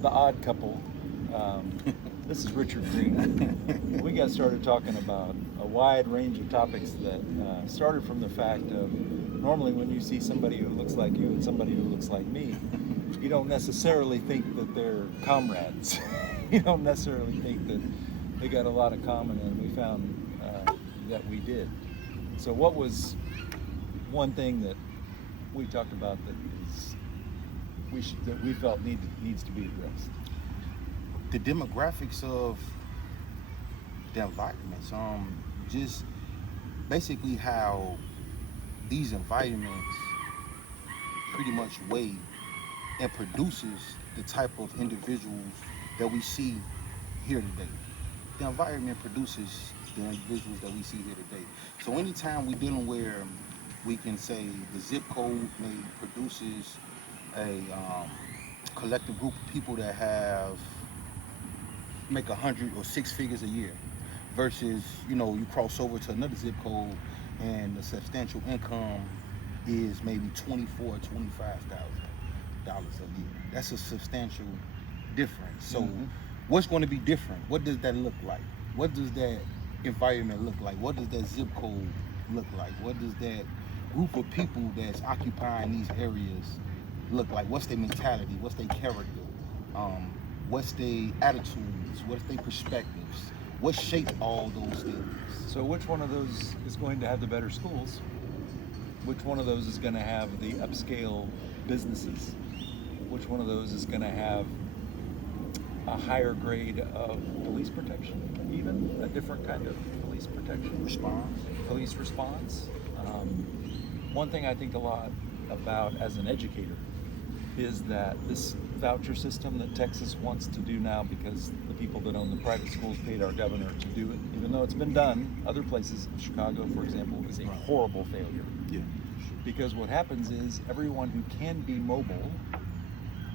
the odd couple. Um, this is Richard Green. We got started talking about a wide range of topics that started from the fact of normally when you see somebody who looks like you and somebody who looks like me, you don't necessarily think that they're comrades. You don't necessarily think that they got a lot of common, and we found that we did. So what was one thing that we talked about that is that we felt needs to be addressed? The demographics of the environments, just basically how these environments pretty much weigh and produces the type of individuals that we see here today. The environment produces the individuals that we see here today. So anytime we're dealing where we can say the zip code may produces a collective group of people that make 100 or 6 figures a year, versus you cross over to another zip code and the substantial income is maybe $24,000 or $25,000 a year. That's a substantial difference. So what's going to be different? What does that look like? What does that environment look like? What does that zip code look like? What does that group of people that's occupying these areas look like? What's their mentality? What's their character? What's their attitudes? What's their perspectives? What shape all those things? So which one of those is going to have the better schools? Which one of those is going to have the upscale businesses? Which one of those is going to have a higher grade of police protection, even a different kind of police protection? Police response. One thing I think a lot about as an educator is that this voucher system that Texas wants to do now, because the people that own the private schools paid our governor to do it, even though it's been done other places, Chicago for example, is a horrible failure. Yeah. Because what happens is everyone who can be mobile,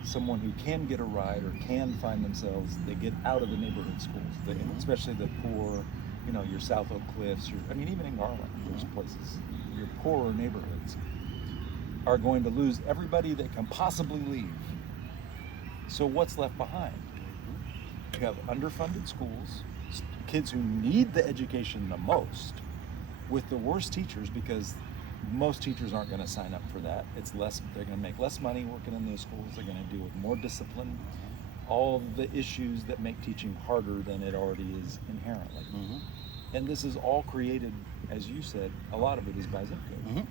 someone who can get a ride or can find themselves, they get out of the neighborhood schools, especially the poor, your South Oak Cliffs, even in Garland, there's places, your poorer neighborhoods are going to lose everybody that can possibly leave. So what's left behind? You have underfunded schools, kids who need the education the most, with the worst teachers, because most teachers aren't going to sign up for that. They're going to make less money working in those schools. They're going to deal with more discipline, all of the issues that make teaching harder than it already is inherently. And this is all created, as you said, a lot of it is by zip code.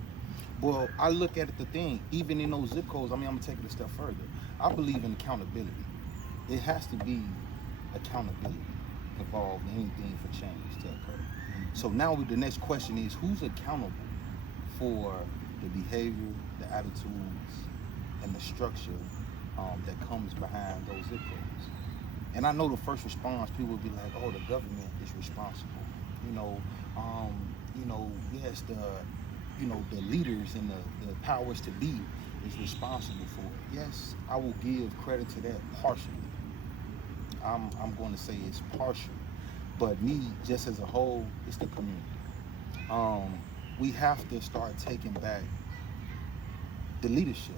Well, I look at the thing, even in those zip codes, I'm gonna take it a step further. I believe in accountability. It has to be accountability involved in anything for change to occur. So now the next question is, who's accountable for the behavior, the attitudes, and the structure that comes behind those zip codes? And I know the first response, people will be like, oh, the government is responsible. Yes, the leaders and the powers to be is responsible for it. Yes, I will give credit to that partially. I'm going to say it's partial, but me, just as a whole, it's the community. We have to start taking back the leadership.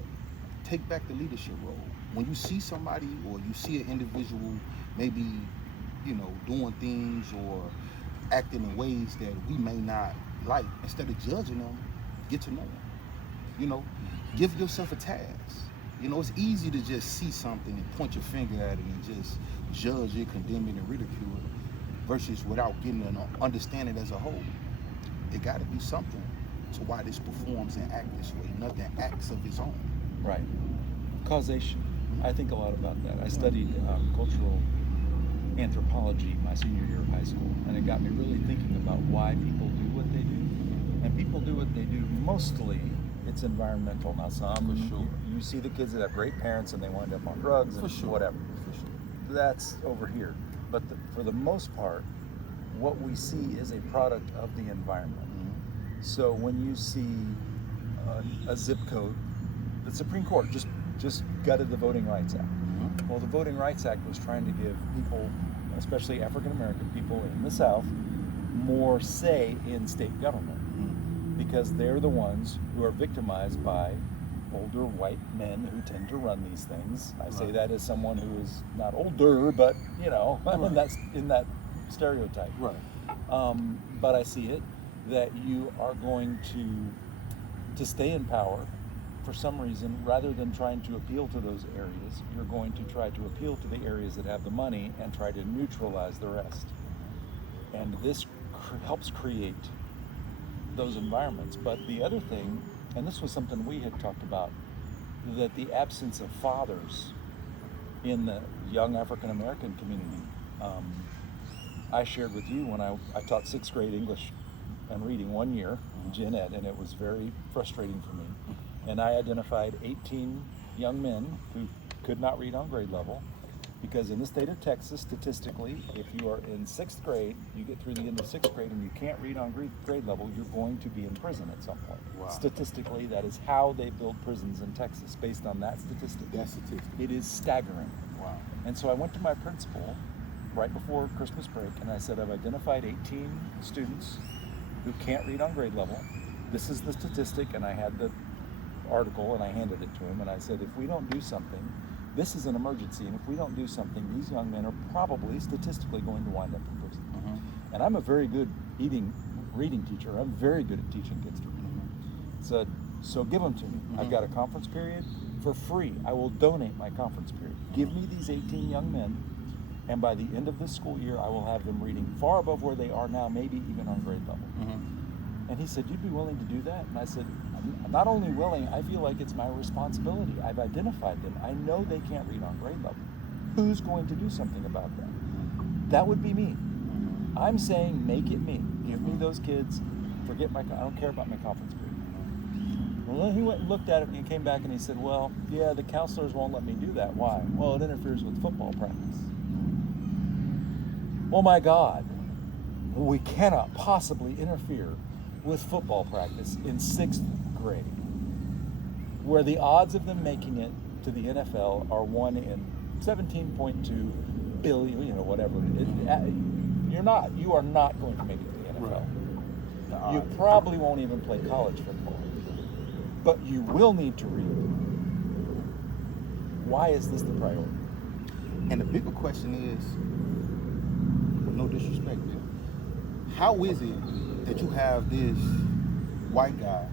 Take back the leadership role. When you see somebody or you see an individual maybe, doing things or acting in ways that we may not like, instead of judging them, get to know them. Give yourself a task. It's easy to just see something and point your finger at it and just judge it, condemn it, and ridicule it, versus without getting an understanding as a whole. It got to be something to why this performs and acts this way. Nothing acts of its own. Right. Causation. I think a lot about that. I studied cultural anthropology my senior year of high school, and it got me really thinking about why people do what they do. And people do what they do, mostly it's environmental. Now some, For sure. you see the kids that have great parents and they wind up on drugs and whatever. For sure. That's over here. But for the most part, what we see is a product of the environment. So when you see a zip code, the Supreme Court just gutted the Voting Rights Act. Well, the Voting Rights Act was trying to give people, especially African American people in the South, more say in state government, because they're the ones who are victimized by older white men who tend to run these things. I say Right. that as someone who is not older, but Right. in that stereotype. Right. But I see it that you are going to stay in power for some reason, rather than trying to appeal to those areas, you're going to try to appeal to the areas that have the money and try to neutralize the rest. And this helps create those environments. But the other thing, and this was something we had talked about, that the absence of fathers in the young African American community. I shared with you when I taught 6th grade English and reading one year, gen ed, and it was very frustrating for me. And I identified 18 young men who could not read on grade level, because in the state of Texas, statistically, if you are in 6th grade, you get through the end of 6th grade and you can't read on grade level, you're going to be in prison at some point. Wow. Statistically, that is how they build prisons in Texas, based on that statistic. That's statistic. It is staggering. Wow. And so I went to my principal right before Christmas break and I said, I've identified 18 students who can't read on grade level. This is the statistic, and I had the article and I handed it to him, and I said, if we don't do something, this is an emergency, and if we don't do something, these young men are probably statistically going to wind up in prison. Mm-hmm. And I'm a very good reading teacher. I'm very good at teaching kids to read. Said, so give them to me. I've got a conference period for free. I will donate my conference period. Give me these 18 young men, and by the end of this school year, I will have them reading far above where they are now, maybe even on grade level. And he said, you'd be willing to do that? And I said, I'm not only willing, I feel like it's my responsibility. I've identified them. I know they can't read on grade level. Who's going to do something about that? That would be me. I'm saying, make it me. Give me those kids. I don't care about my conference period. Well, then he went and looked at it, and he came back and he said, well, yeah, the counselors won't let me do that. Why? Well, it interferes with football practice. Well, my God, we cannot possibly interfere with football practice in 6th grade, where the odds of them making it to the NFL are 1 in 17.2 billion, whatever. You are not going to make it to the NFL. Right. You probably won't even play college football, but you will need to read. Why is this the priority? And the bigger question is, with no disrespect, how is it that you have this white guy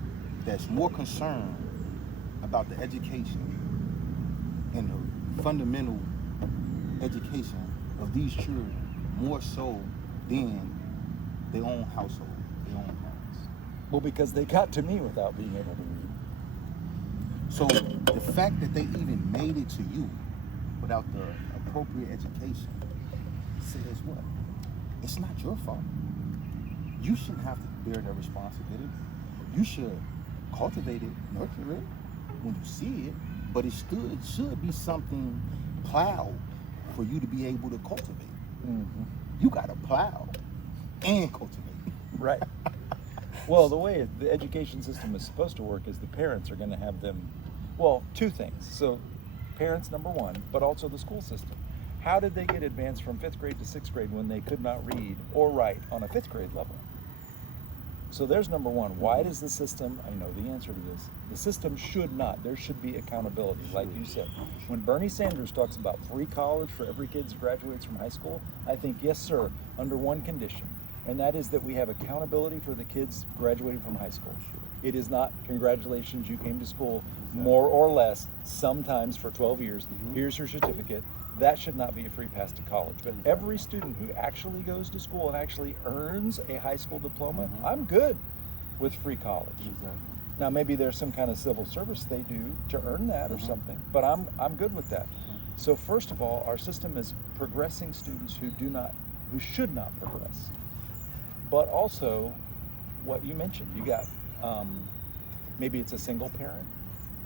that's more concerned about the education and the fundamental education of these children more so than their own household, their own parents? Well, because they got to me without being able to read. So the fact that they even made it to you without the appropriate education says what? It's not your fault. You shouldn't have to bear that responsibility. You should cultivate it, nurture it when you see it, but it should be something plowed for you to be able to cultivate. Mm-hmm. You got to plow and cultivate. Right. Well, the way the education system is supposed to work is the parents are going to have them, well, two things. So parents, number one, but also the school system. How did they get advanced from 5th grade to 6th grade when they could not read or write on a 5th grade level? So there's number one. Why does the system, I know the answer to this, the system should not, there should be accountability, like you said. When Bernie Sanders talks about free college for every kid who graduates from high school, I think, yes, sir, under one condition, and that is that we have accountability for the kids graduating from high school. It is not, congratulations, you came to school, more or less, sometimes for 12 years, here's your certificate. That should not be a free pass to college. But every student who actually goes to school and actually earns a high school diploma, I'm good with free college. Exactly. Now, maybe there's some kind of civil service they do to earn that or something, but I'm good with that. So first of all, our system is progressing students who should not progress. But also, what you mentioned, you got, maybe it's a single parent.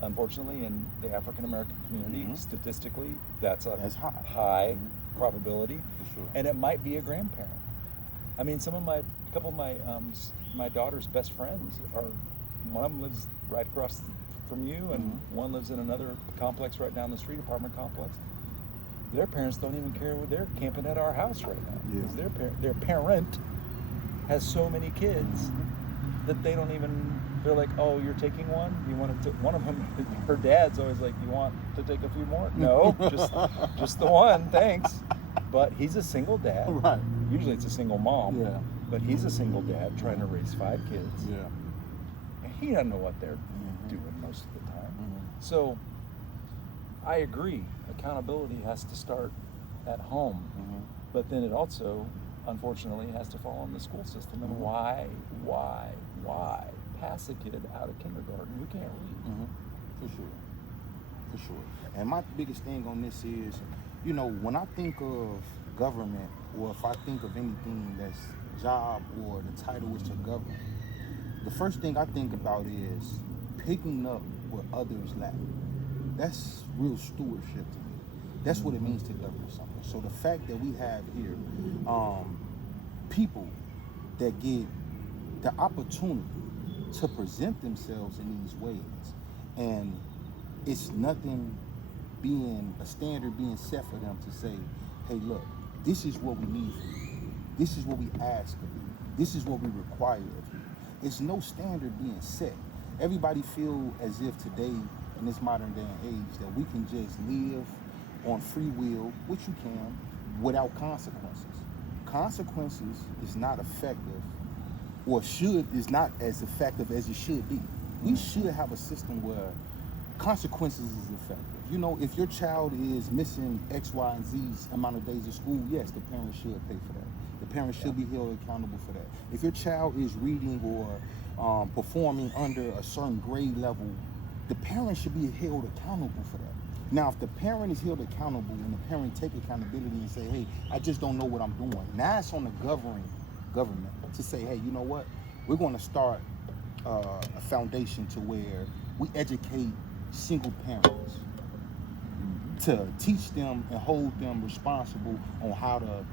Unfortunately, in the African American community, statistically, that's high probability, For sure. and it might be a grandparent. I mean, a couple of my daughter's best friends are. One of them lives right across from you, and one lives in another complex right down the street, apartment complex. Their parents don't even care what they're camping at our house right now because their parent has so many kids that they're they're like, oh, you're taking one? You want to? One of them, her dad's always like, you want to take a few more? No, just the one, thanks. But he's a single dad. Right. Usually it's a single mom. Yeah. But he's a single dad trying to raise 5 kids. Yeah. And he doesn't know what they're doing most of the time. So I agree. Accountability has to start at home. But then it also, unfortunately, has to fall on the school system. And why pass a kid out of kindergarten who can't read? For sure. And my biggest thing on this is, you know, when I think of government, or if I think of anything that's job or the title is to govern, the first thing I think about is picking up where others lack. That's real stewardship to me. That's what it means to govern something. So the fact that we have here people that get the opportunity to present themselves in these ways, and it's nothing being a standard being set for them to say, hey, look, this is what we need from you. This is what we ask of you. This is what we require of you. It's no standard being set. Everybody feel as if today, in this modern day and age, that we can just live on free will, which you can, without consequences. Consequences is not effective, or is not as effective as it should be. We should have a system where consequences is effective. You know, if your child is missing X, Y, and Z's amount of days of school, yes, the parents should pay for that. The parents should be held accountable for that. If your child is reading or performing under a certain grade level, the parent should be held accountable for that. Now, if the parent is held accountable and the parent take accountability and say, hey, I just don't know what I'm doing, now it's on the government to say, hey, you know what? We're going to start a foundation to where we educate single parents to teach them and hold them responsible on how to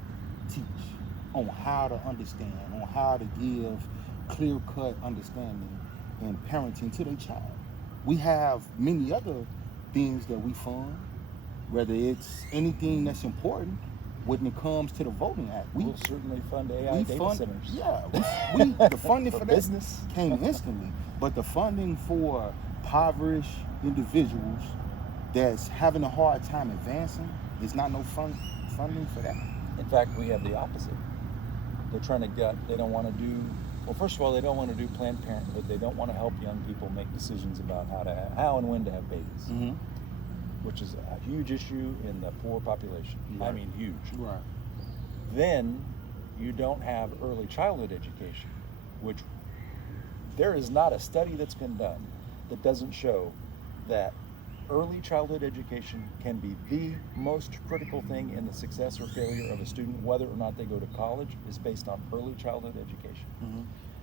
teach, on how to understand, on how to give clear-cut understanding and parenting to their child. We have many other things that we fund, whether it's anything that's important when it comes to the Voting Act. We'll certainly fund AI data centers. Yeah, the funding for that business came instantly, but the funding for impoverished individuals that's having a hard time advancing, there's not no funding for that. In fact, we have the opposite. They're trying to they don't want to do, well, first of all, they don't want to do Planned Parenthood. They don't want to help young people make decisions about how and when to have babies, which is a huge issue in the poor population. Right. I mean, huge. Right. Then you don't have early childhood education, which there is not a study that's been done that doesn't show that early childhood education can be the most critical thing in the success or failure of a student, whether or not they go to college, is based on early childhood education.